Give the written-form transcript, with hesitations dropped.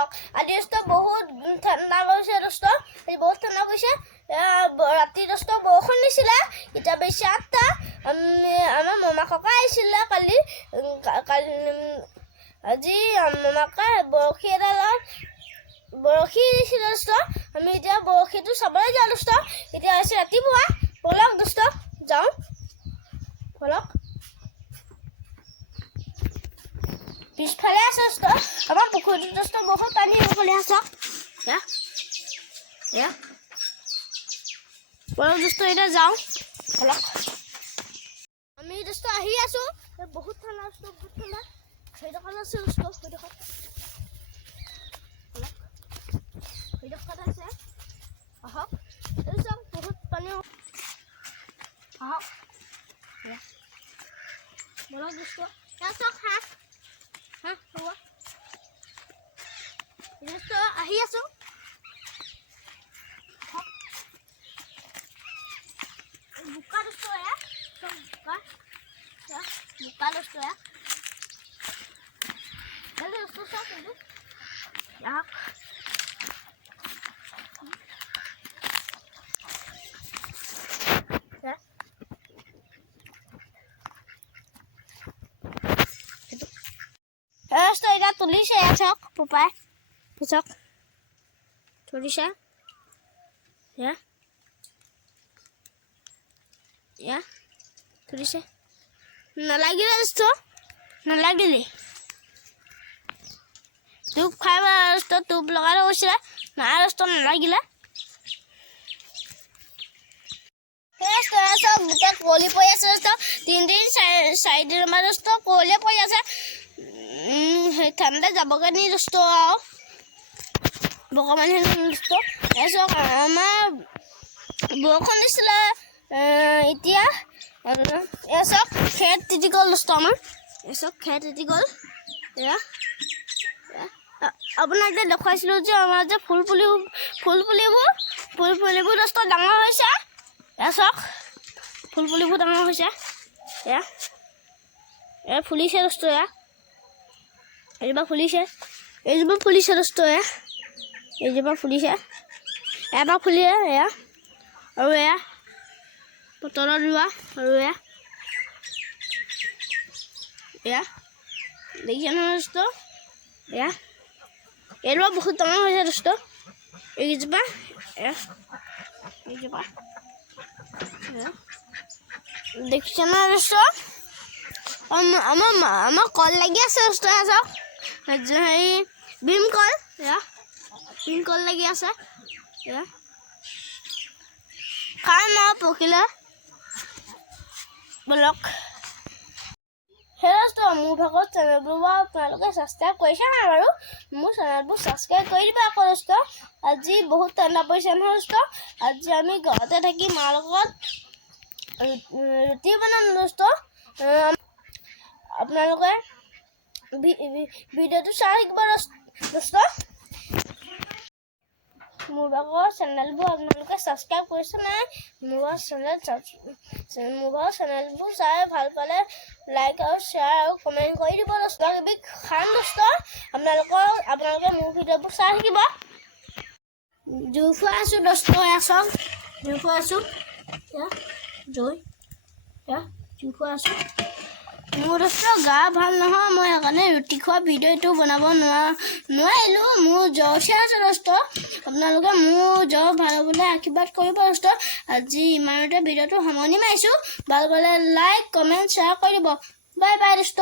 চাওক আজি দোস্ত বহুত ঠাণ্ডা গৈছে দোস্ত আজি বহুত ঠাণ্ডা গৈছে ৰাতি দোস্ত বৰষুণ দিছিলে এতিয়া বেছি 8টা আমাৰ মামা ককা আহিছিলে কালি আজি মামাকা বৰশী এডালত বৰশী দিছিলে দোস্ত আমি এতিয়া বৰশীটো চাবলৈ যাওঁ দোস্ত এতিয়া আছে ৰাতিপুৱা বলক দোস্ত যাওঁ বলক পিছফালে আছে দোস্ত আমাৰ পুখুৰীটো দোস্ত বহুত পানী উফলি আছে বলক দোস্ত এতিয়া যাওঁ বলক আমি দোস্ত আহি আছো বহুত ঠাণ্ডা দোস্ত বহুত ঠাণ্ডা সেইডোখৰত আছে দোস্ত সেইডোখৰত আছে আহক চাওক বহুত পানী আহক বলক দোস্ত চাওক হাঁহ হ'ব দোস্ত আহি আছো বোকা দোস্ত বোকা দোস্ত দোস্ত চাওক কিন্তু আহক এটা তুলিছে চাওক পোপাই চাওক তুলিছে তুলিছে নালাগিলে দোস্ত নালাগিলে টোপ খাই দোস্ত টোপ লগাই গৈছিলে নাই দোস্ত নালাগিলে চব গোটেই কুঁৱলী পৰি আছে দোস্ত 3-4 দোস্ত কুঁৱলীয়ে পৰি আছে সেই ঠাণ্ডা যাবগৈ নি দোস্ত আৰু বকমানি দোস্ত চাওক আমাৰ বৰষুণ দিছিলে এতিয়া চাওক খেৰ তিতি গ'ল দোস্ত আমাৰ চাওক খেৰ তিতি গ'ল আপোনাক এতিয়া দেখুৱাইছিলোঁ যে আমাৰ যে ফুল পুলিবোৰ দোস্ত ডাঙৰ হৈছে চাওক ফুল পুলিবোৰ ডাঙৰ হৈছে ফুলিছে দোস্ত এইজোপা ফুলিছে দোস্ত এইজোপা ফুলিছে এবাৰ ফুলিলে আৰু তলত ৰোৱা আৰু দেখিছে নহয় দোস্ত এইজোপা বহুত ডাঙৰ হৈছে দোস্ত এইজোপা দেখিছে নহয় দোস্ত আমাৰ কল লাগি আছে দোস্ত চাওক হেৰি ভীমকল লাগি আছে খাই মই পকিলে বলক সেই দোস্ত মোৰ ভাগত চেনেলবোৰ বাৰু আপোনালোকে ছাবস্ক্ৰাইব কৰিছে নাই বাৰু মোৰ চেনেলবোৰ ছাবস্ক্ৰাইব কৰি দিব আকৌ দোস্ত আজি বহুত ঠাণ্ডা পৰিছে নহয় দোস্ত আজি আমি ঘৰতে থাকি মাৰ লগত ৰুটি বনাম দোস্ত আপোনালোকে ভিডিঅ'টো চাই থাকিব দোস্ত মোৰ ভাগৰ চেনেলবোৰ আপোনালোকে ছাবস্ক্ৰাইব কৰিছে নাই মোৰ চেনেলবোৰ চাই ভাল পালে লাইক আৰু শ্বেয়াৰ আৰু কমেণ্ট কৰি দিব দোস্ত খাম দোস্ত আপোনালোকে মোৰ ভিডিঅ'বোৰ চাই থাকিব জুই ফুৱাই আছোঁ দোস্ত চাওক জুই ফুৱাই আছোঁ জুই ফুৱাই আছোঁ মোৰ দোস্ত গা ভাল নহয় মই সেইকাৰণে ৰুটি খোৱা ভিডিঅ'টো বনাব নোৱাৰিলোঁ মোৰ জ্বৰ উঠি আছে দোস্ত আপোনালোকে মোৰ জ্বৰ ভাল হ'বলৈ আশীৰ্বাদ কৰিব দোস্ত আজি ইমানতে ভিডিঅ'টো সামৰণি মাৰিছোঁ ভাল পালে লাইক কমেণ্ট শ্বেয়াৰ কৰি দিব বাই বাই দোস্ত